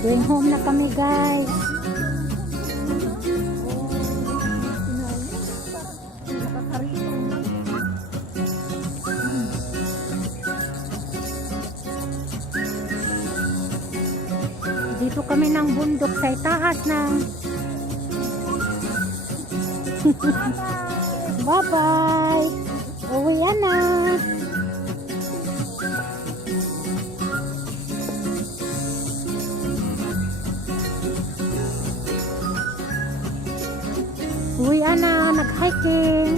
Going home na kami guys. Dito kami ng bundok sa itaas ng bye bye. Uwi na. Uwi na, nag-hiking.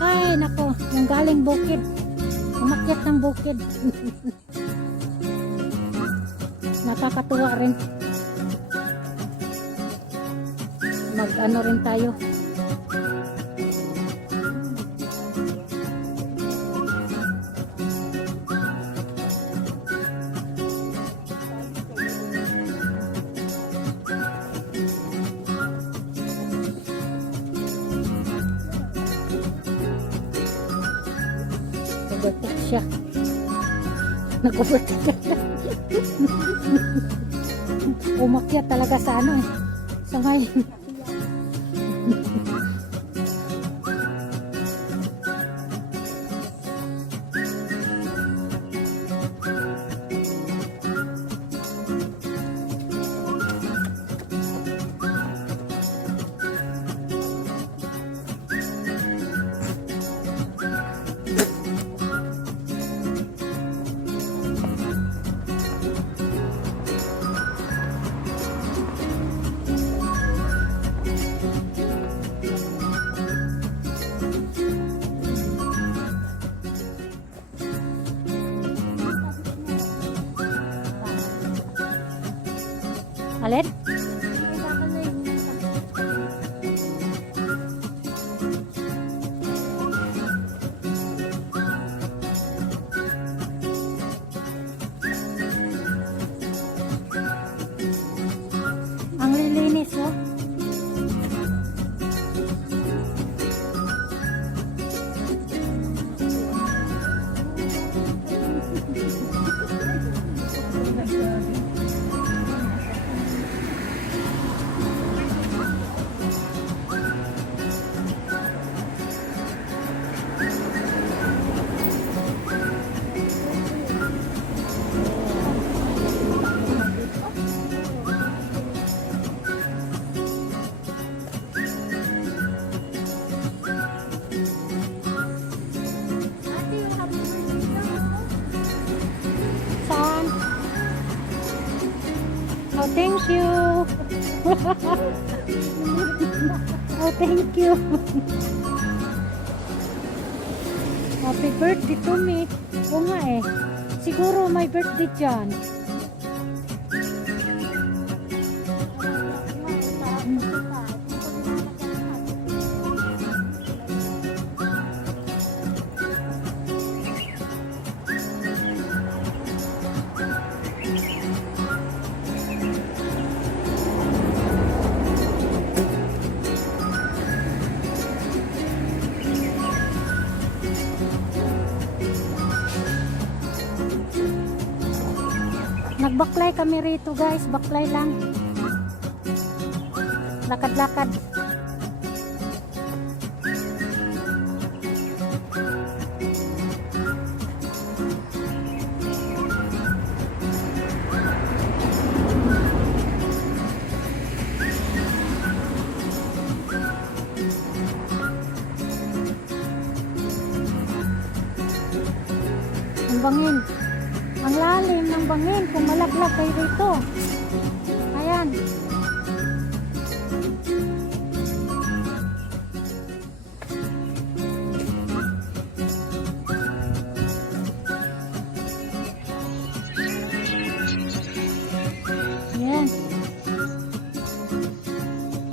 Ay, nako, yung galing bukid. Umakyat ng bukid. Nakakatuwa rin. Mag-ano rin tayo. Nag-overtake siya. Nag-overtake siya. Umakyat talaga sa ano eh. Sa ngayon. Alin? Ang lilinis oh. Oh, thank you. Oh, thank you. Happy birthday to me. Oo nga eh. Siguro may birthday dyan. Nagbaklay kami rito guys, baklay lang. lakad-lakad. Ang bangin. Ang lalim ng bangin. Kung malaglag kayo dito. Ayan. Ayan.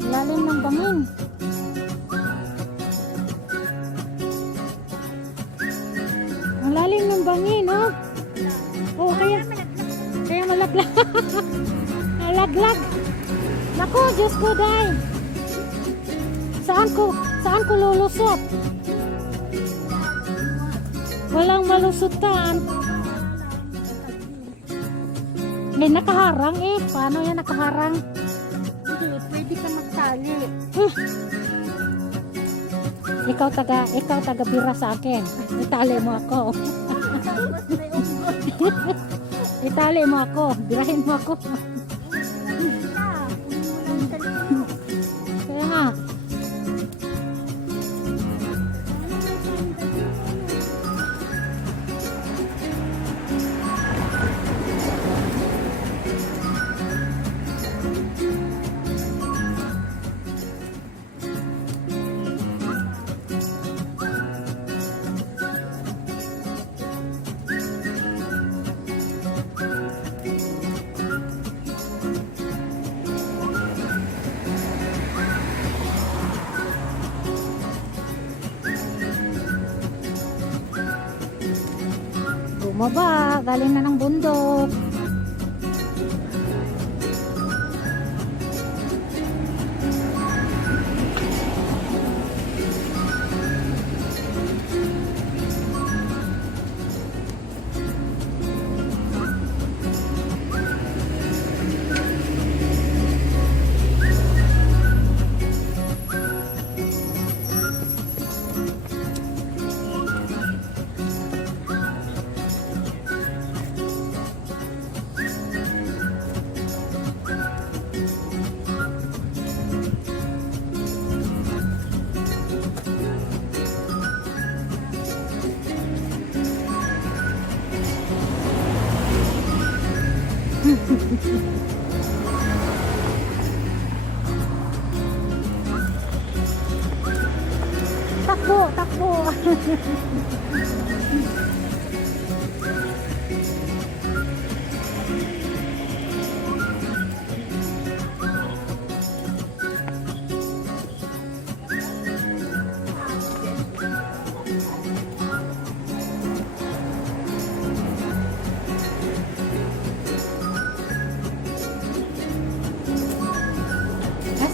Lalim ng bangin. Ang lalim ng bangin, oh. Oh, kaya malaglag. Malaglag. Naku, Diyos ko, day. Saan ko lulusot? Walang malusutan. Eh, nakaharang eh. Paano yan nakaharang? Hindi, pwede ka magtali. Ikaw taga bira sa akin. Itali mo ako. Tapos may unggot. Itali mo ako. Birahin mo ako. Kunin mo lang sa likod mo. Kaya nga. Bumaba, galing na ng bundok. Takbo, takbo.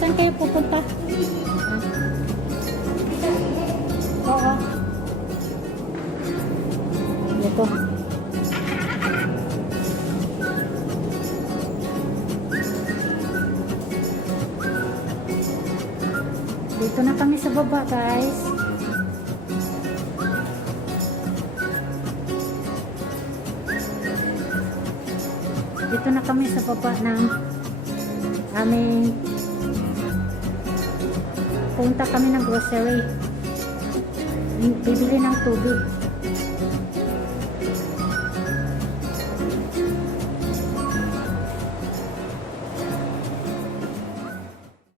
Saan kayo pupunta? Oo. Ito. Dito na kami sa baba, guys. Dito na kami sa baba ng aming punta kami ng grocery. Bibili ng tubig.